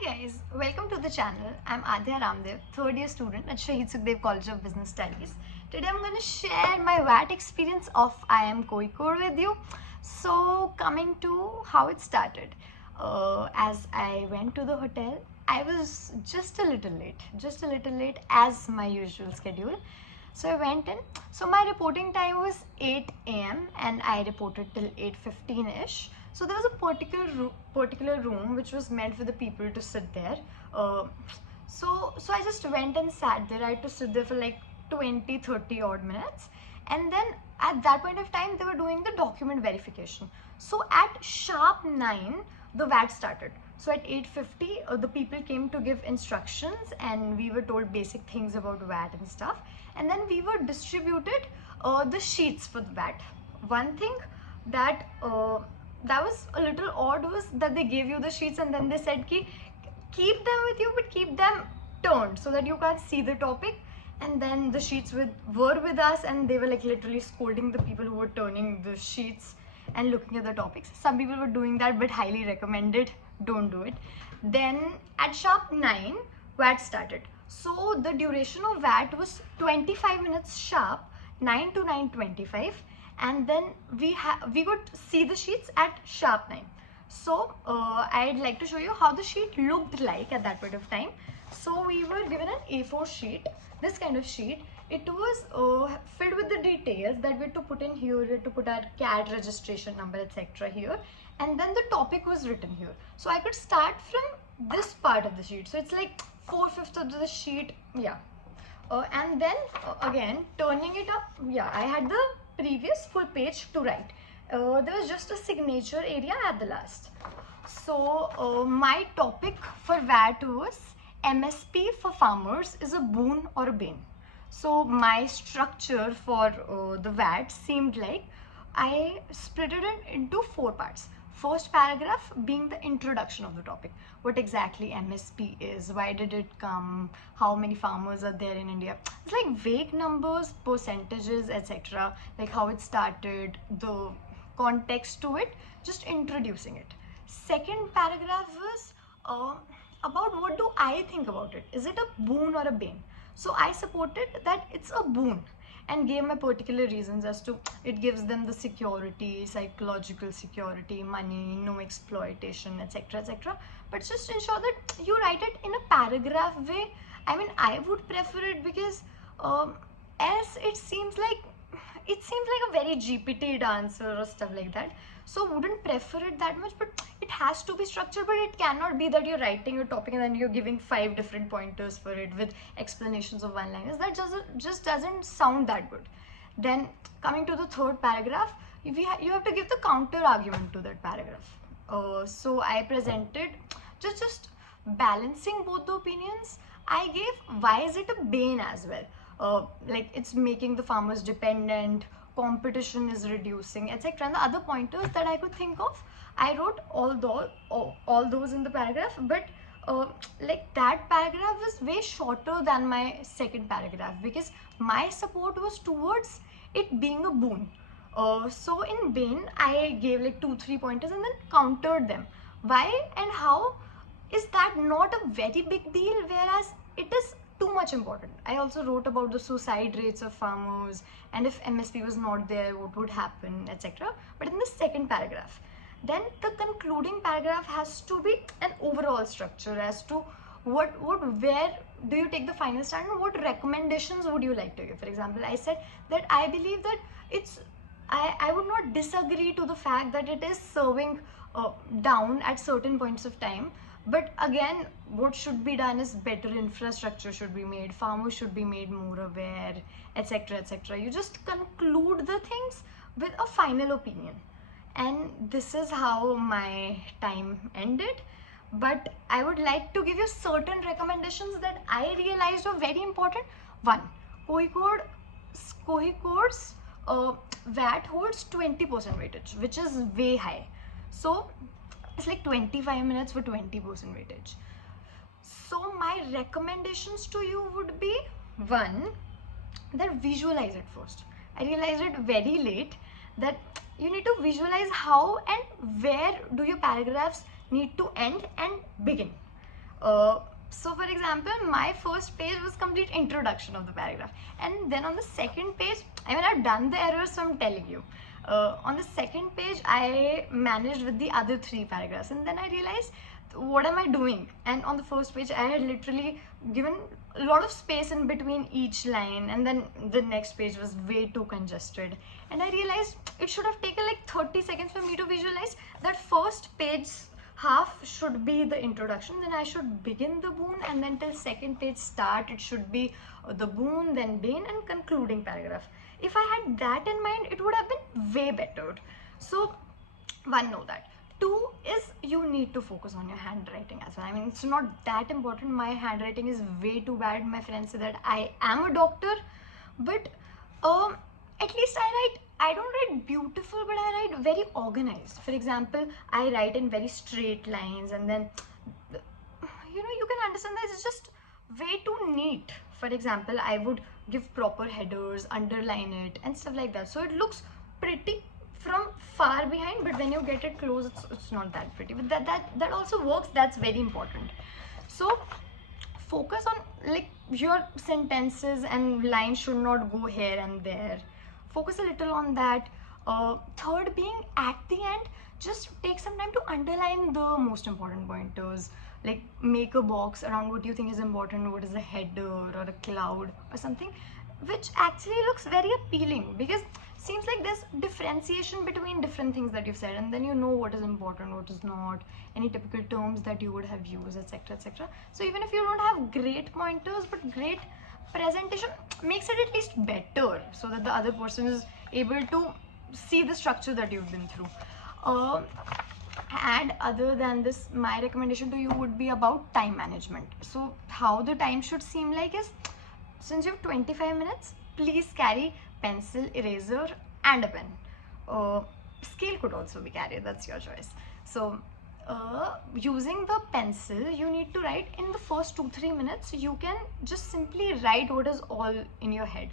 Hi guys, welcome to the channel. I'm Adhya Ramdev, third year student at Shahid Sukhdev College of Business Studies. Today I'm going to share my VAT experience of IIM Kozhikode with you. So coming to how it started. As I went to the hotel, I was just a little late as my usual schedule. So I went in. So my reporting time was 8 a.m. and I reported till 8:15ish. So there was a particular room which was meant for the people to sit there. So I just went and sat there. I had to sit there for like 20-30 odd minutes, and then at that point of time they were doing the document verification. So at sharp 9 the VAT started. So at 8:50 the people came to give instructions and we were told basic things about VAT and stuff, and then we were distributed the sheets for the VAT. One thing that was a little odd was that they gave you the sheets and then they said ki keep them with you but keep them turned so that you can't see the topic. And then the sheets were with us and they were like literally scolding the people who were turning the sheets and looking at the topics. Some people were doing that, but highly recommended, don't do it. Then at sharp 9 VAT started. So the duration of VAT was 25 minutes sharp, 9 to 9:25, and then we could see the sheets at sharp 9. So I'd like to show you how the sheet looked like at that point of time. So we were given an A4 sheet, this kind of sheet. It was filled with the details that we had to put in here. We had to put our CAD registration number, etc. here, and then the topic was written here. So I could start from this part of the sheet. So it's like 4/5 of the sheet, yeah. And then again turning it up, yeah, I had the previous full page to write. There was just a signature area at the last. So my topic for VAT was MSP for farmers is a boon or a bane. So my structure for the VAT seemed like I split it into 4 parts. First paragraph being the introduction of the topic. What exactly MSP is, why did it come, how many farmers are there in India. It's like vague numbers, percentages, etc. Like how it started, the context to it, just introducing it. Second paragraph was about what do I think about it. Is it a boon or a bane? So I supported that it's a boon and gave my particular reasons as to it gives them the security, psychological security, money, no exploitation, etc, etc. But just ensure that you write it in a paragraph way. I mean, I would prefer it because else it seems like a very GPT answer or stuff like that. So wouldn't prefer it that much, but it has to be structured. But it cannot be that you're writing a topic and then you're giving 5 different pointers for it with explanations of one-liners. That just doesn't sound that good. Then coming to the third paragraph, you have to give the counter argument to that paragraph. So I presented just balancing both the opinions. I gave why is it a bane as well. Like it's making the farmers dependent, competition is reducing, etc. And the other pointers that I could think of, I wrote all those in the paragraph. But like that paragraph was way shorter than my second paragraph because my support was towards it being a boon. So in bane, I gave like 2-3 pointers and then countered them. Why and how is that not a very big deal, whereas it is too much important. I also wrote about the suicide rates of farmers and if MSP was not there, what would happen, etc. But in the second paragraph, then the concluding paragraph has to be an overall structure as to where do you take the final stand and what recommendations would you like to give. For example, I said that I believe that I would not disagree to the fact that it is serving down at certain points of time. But again, what should be done is better infrastructure should be made, farmers should be made more aware, etc, etc. You just conclude the things with a final opinion. And this is how my time ended. But I would like to give you certain recommendations that I realized are very important. One, Kozhikode's VAT holds 20% weightage, which is way high. So it's like 25 minutes for 20% weightage. So my recommendations to you would be, one, that visualize it first. I realized it very late that you need to visualize how and where do your paragraphs need to end and begin. So for example, my first page was complete introduction of the paragraph, and then on the second page, I mean, I've done the errors, so I'm telling you. On the second page, I managed with the other 3 paragraphs, and then I realized, what am I doing? And on the first page, I had literally given a lot of space in between each line, and then the next page was way too congested, and I realized it should have taken like 30 seconds for me to visualize that first page half should be the introduction, then I should begin the boon, and then till second page start it should be the boon, then bane, and concluding paragraph. If I had that in mind, it would have been way better. So one, know that. Two is, you need to focus on your handwriting as well. I mean, it's not that important. My handwriting is way too bad. My friends say that I am a doctor, but at least I don't write beautiful, but I write very organized. For example, I write in very straight lines, and then you can understand that it's just way too neat. For example, I would give proper headers, underline it, and stuff like that, so it looks pretty from far behind, but when you get it close, it's not that pretty. But that also works. That's very important. So focus on, like, your sentences and lines should not go here and there. Focus a little on that. Third being, at the end, just take some time to underline the most important pointers. Like, make a box around what you think is important, what is a header or a cloud or something, which actually looks very appealing, because seems like there's differentiation between different things that you've said, and then you know what is important, what is not, any typical terms that you would have used, etc, etc. So even if you don't have great pointers, but great presentation makes it at least better, so that the other person is able to see the structure that you've been through. And other than this, my recommendation to you would be about time management. So how the time should seem like is, since you have 25 minutes, please carry pencil, eraser, and a pen. Scale could also be carried, that's your choice. So using the pencil, you need to write in the first 2-3 minutes. You can just simply write what is all in your head,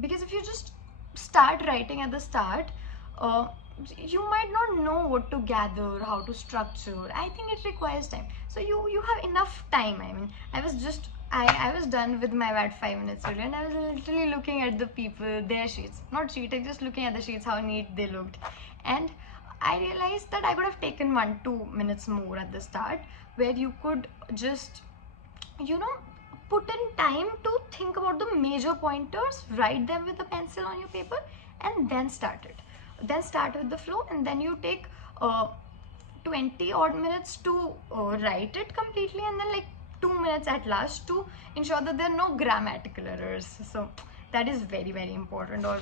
because if you just start writing at the start, you might not know what to gather, how to structure. I think it requires time, so you have enough time. I mean, I was done with my VAT 5 minutes earlier, and I was literally looking at the people, their sheets, not cheating, just looking at the sheets, how neat they looked. And I realized that I could have taken 1-2 minutes more at the start, where you could just, put in time to think about the major pointers, write them with a pencil on your paper, and then start it. Then start with the flow, and then you take 20 odd minutes to write it completely, and then like 2 minutes at last to ensure that there are no grammatical errors. So that is very, very important, or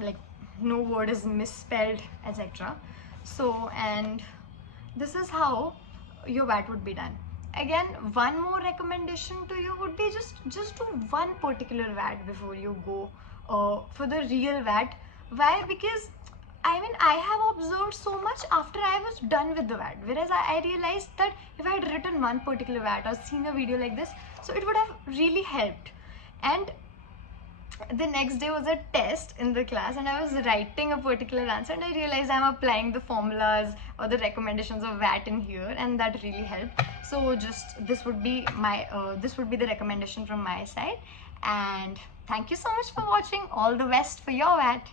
like no word is misspelled, etc. So, and this is how your VAT would be done. Again, one more recommendation to you would be just do one particular VAT before you go for the real VAT. Why? Because I mean, I have observed so much after I was done with the VAT, whereas I realized that if I had written one particular VAT or seen a video like this, so it would have really helped. And the next day was a test in the class, and I was writing a particular answer, and I realized I'm applying the formulas or the recommendations of VAT in here, and that really helped. So just this would be the recommendation from my side. And thank you so much for watching. All the best for your VAT.